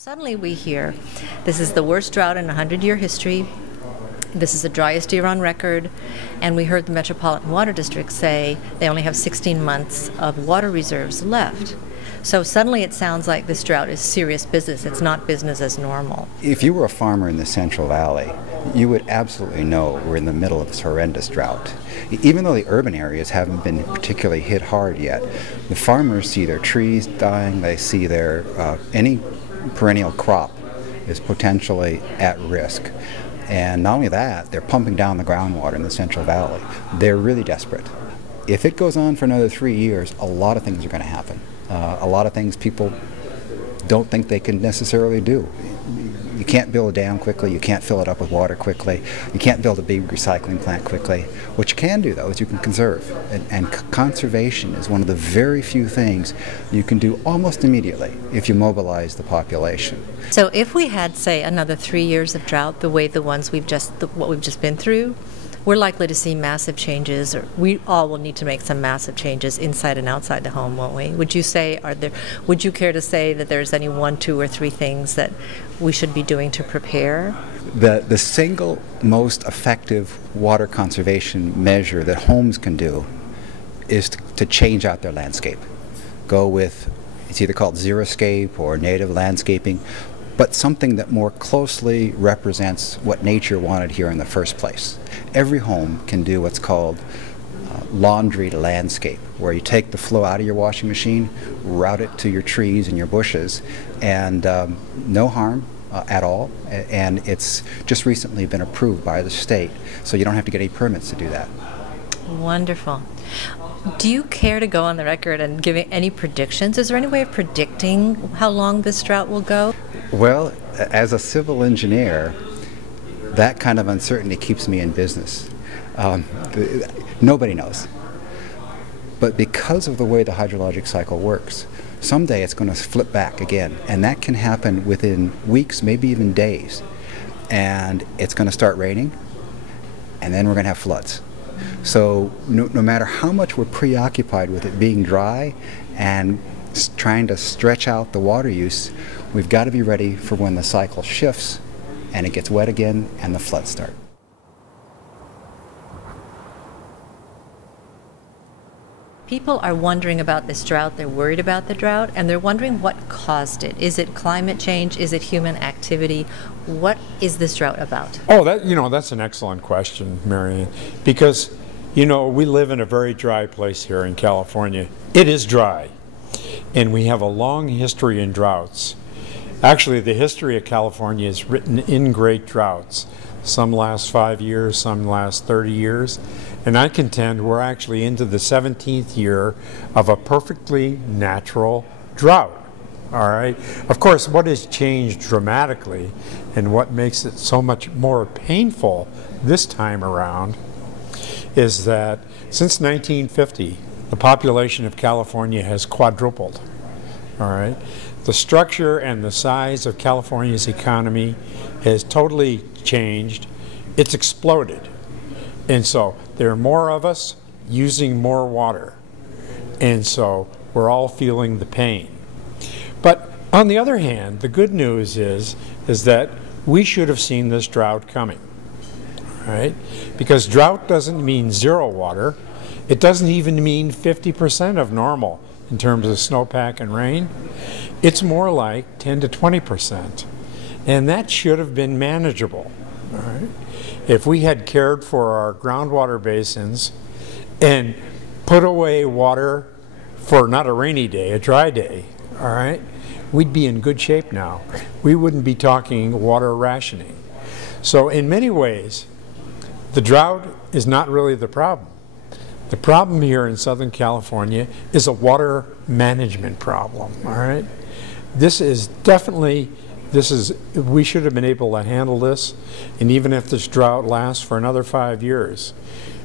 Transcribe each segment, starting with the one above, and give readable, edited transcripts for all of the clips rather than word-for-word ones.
Suddenly we hear this is the worst drought in 100-year history. This is the driest year on record. And we heard the Metropolitan Water District say they only have 16 months of water reserves left. So suddenly it sounds like this drought is serious business. It's not business as normal. If you were a farmer in the Central Valley, you would absolutely know we're in the middle of this horrendous drought. Even though the urban areas haven't been particularly hit hard yet, the farmers see their trees dying, they see their any perennial crop is potentially at risk. And not only that, they're pumping down the groundwater in the Central Valley. They're really desperate. If it goes on for another 3 years, a lot of things are going to happen. A lot of things people don't think they can necessarily do. You can't build a dam quickly, you can't fill it up with water quickly, you can't build a big recycling plant quickly. What you can do, though, is you can conserve. And conservation is one of the very few things you can do almost immediately if you mobilize the population. So if we had, say, another 3 years of drought, the way what we've just been through, we're likely to see massive changes, or we all will need to make some massive changes inside and outside the home, won't we? Would you care to say that there's any 1, 2, or 3 things that we should be doing to prepare? The single most effective water conservation measure that homes can do is to change out their landscape. Go with, it's either called xeriscape or native landscaping, but something that more closely represents what nature wanted here in the first place. Every home can do what's called laundry landscape, where you take the flow out of your washing machine, route it to your trees and your bushes, and no harm at all, and it's just recently been approved by the state, so you don't have to get any permits to do that. Wonderful. Do you care to go on the record and give any predictions? Is there any way of predicting how long this drought will go? Well, as a civil engineer, that kind of uncertainty keeps me in business. Nobody knows. But because of the way the hydrologic cycle works, someday it's going to flip back again, and that can happen within weeks, maybe even days. And it's going to start raining, and then we're going to have floods. So no matter how much we're preoccupied with it being dry and trying to stretch out the water use, we've got to be ready for when the cycle shifts and it gets wet again and the floods start. People are wondering about this drought, they're worried about the drought, and they're wondering what caused it. Is it climate change? Is it human activity? What is this drought about? Oh, that's an excellent question, Marianne, because, we live in a very dry place here in California. It is dry, and we have a long history in droughts. Actually, the history of California is written in great droughts. Some last 5 years, some last 30 years. And I contend we're actually into the 17th year of a perfectly natural drought. All right. Of course, what has changed dramatically and what makes it so much more painful this time around is that since 1950, the population of California has quadrupled. All right. The structure and the size of California's economy has totally changed. It's exploded. And so there are more of us using more water. And so we're all feeling the pain. But on the other hand, the good news is that we should have seen this drought coming. Right? Because drought doesn't mean zero water. It doesn't even mean 50% of normal in terms of snowpack and rain. It's more like 10 to 20%. And that should have been manageable. All right? If we had cared for our groundwater basins and put away water for not a rainy day, a dry day, all right, we'd be in good shape now. We wouldn't be talking water rationing. So in many ways, the drought is not really the problem. The problem here in Southern California is a water management problem, all right? We should have been able to handle this, and even if this drought lasts for another 5 years,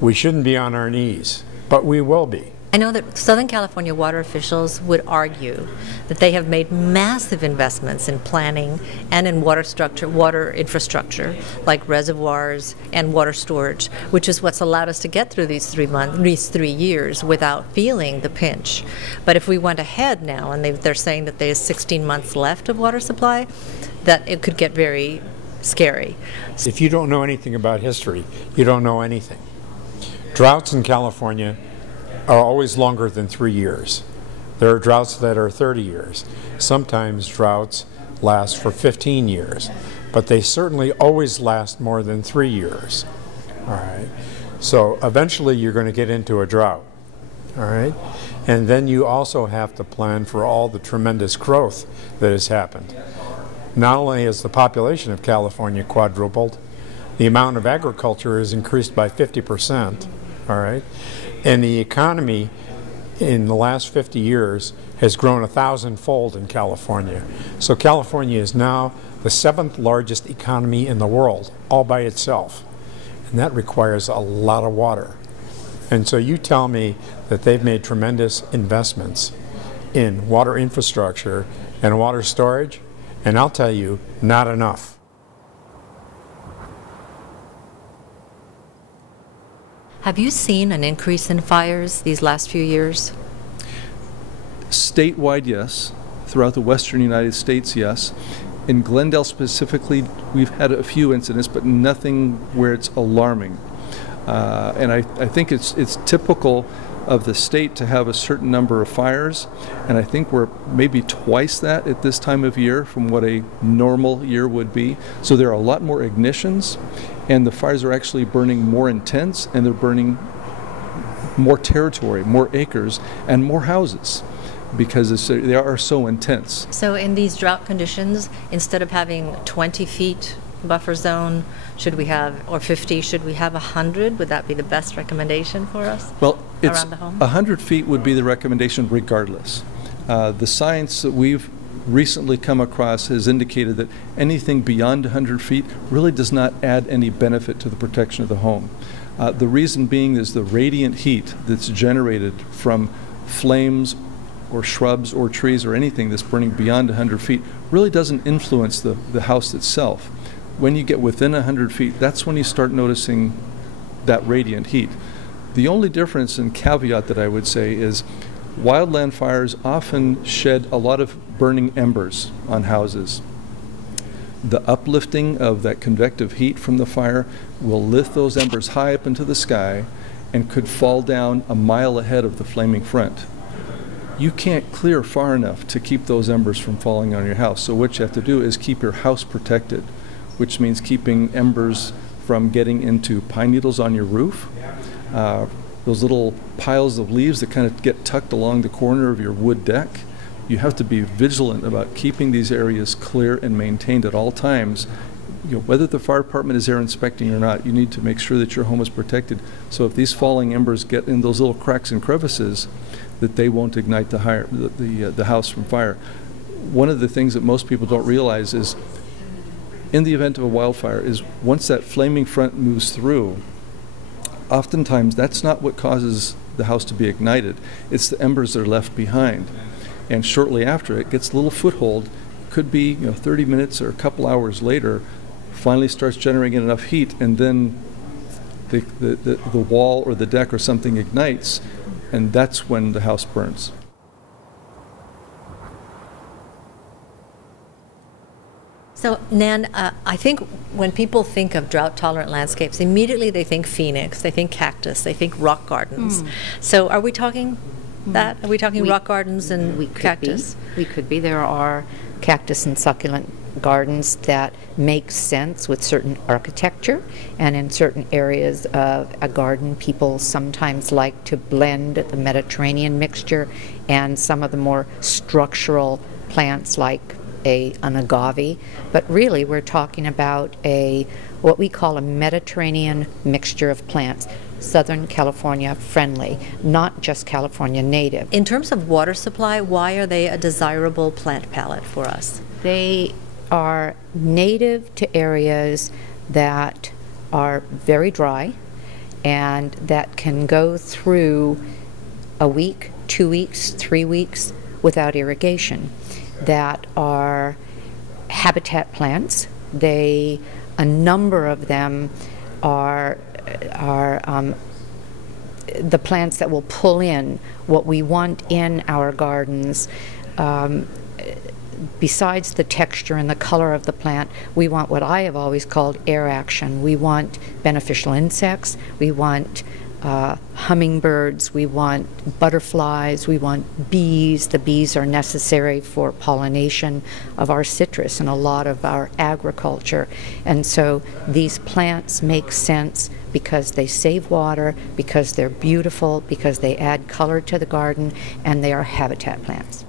we shouldn't be on our knees, but we will be. I know that Southern California water officials would argue that they have made massive investments in planning and in water infrastructure, like reservoirs and water storage, which is what's allowed us to get through these 3 years without feeling the pinch. But if we went ahead now, and they're saying that there's 16 months left of water supply, that it could get very scary. If you don't know anything about history, you don't know anything. Droughts in California are always longer than 3 years. There are droughts that are 30 years. Sometimes droughts last for 15 years, but they certainly always last more than 3 years. All right. So eventually you're going to get into a drought. All right. And then you also have to plan for all the tremendous growth that has happened. Not only has the population of California quadrupled, the amount of agriculture has increased by 50%. All right. And the economy in the last 50 years has grown 1,000-fold in California. So California is now the 7th largest economy in the world, all by itself. And that requires a lot of water. And so you tell me that they've made tremendous investments in water infrastructure and water storage, and I'll tell you, not enough. Have you seen an increase in fires these last few years? Statewide, yes. Throughout the western United States, yes. In Glendale specifically, we've had a few incidents, but nothing where it's alarming. And I think it's typical of the state to have a certain number of fires, and I think we're maybe twice that at this time of year from what a normal year would be. So there are a lot more ignitions, and the fires are actually burning more intense, and they're burning more territory, more acres, and more houses, because they are so intense. So in these drought conditions, instead of having 20 feet buffer zone, should we have, or 50, should we have 100? Would that be the best recommendation for us? Well, around the home? 100 feet would be the recommendation regardless. The science that we've recently come across has indicated that anything beyond 100 feet really does not add any benefit to the protection of the home. The reason being is the radiant heat that's generated from flames or shrubs or trees or anything that's burning beyond 100 feet really doesn't influence the house itself. When you get within 100 feet, that's when you start noticing that radiant heat. The only difference and caveat that I would say is wildland fires often shed a lot of burning embers on houses. The uplifting of that convective heat from the fire will lift those embers high up into the sky and could fall down a mile ahead of the flaming front. You can't clear far enough to keep those embers from falling on your house. So what you have to do is keep your house protected, which means keeping embers from getting into pine needles on your roof, those little piles of leaves that kind of get tucked along the corner of your wood deck. You have to be vigilant about keeping these areas clear and maintained at all times. You know, whether the fire department is there inspecting or not, you need to make sure that your home is protected. So if these falling embers get in those little cracks and crevices, that they won't ignite the house from fire. One of the things that most people don't realize is, in the event of a wildfire, is once that flaming front moves through, oftentimes that's not what causes the house to be ignited. It's the embers that are left behind. And shortly after, it gets a little foothold. Could be 30 minutes or a couple hours later, finally starts generating enough heat, and then the wall or the deck or something ignites, and that's when the house burns. So, Nan, I think when people think of drought-tolerant landscapes, immediately they think Phoenix, they think cactus, they think rock gardens. So are we talking that? Are we talking rock gardens and cactus? We could be. There are cactus and succulent gardens that make sense with certain architecture, and in certain areas of a garden, people sometimes like to blend the Mediterranean mixture and some of the more structural plants like an agave. But really we're talking about what we call a Mediterranean mixture of plants, Southern California friendly, not just California native. In terms of water supply, why are they a desirable plant palette for us? They are native to areas that are very dry and that can go through a week, 2 weeks, 3 weeks without irrigation, that are habitat plants. A number of them are the plants that will pull in what we want in our gardens. Besides the texture and the color of the plant, we want what I have always called air action. We want beneficial insects, we want hummingbirds, we want butterflies, we want bees. The bees are necessary for pollination of our citrus and a lot of our agriculture. And so these plants make sense because they save water, because they're beautiful, because they add color to the garden, and they are habitat plants.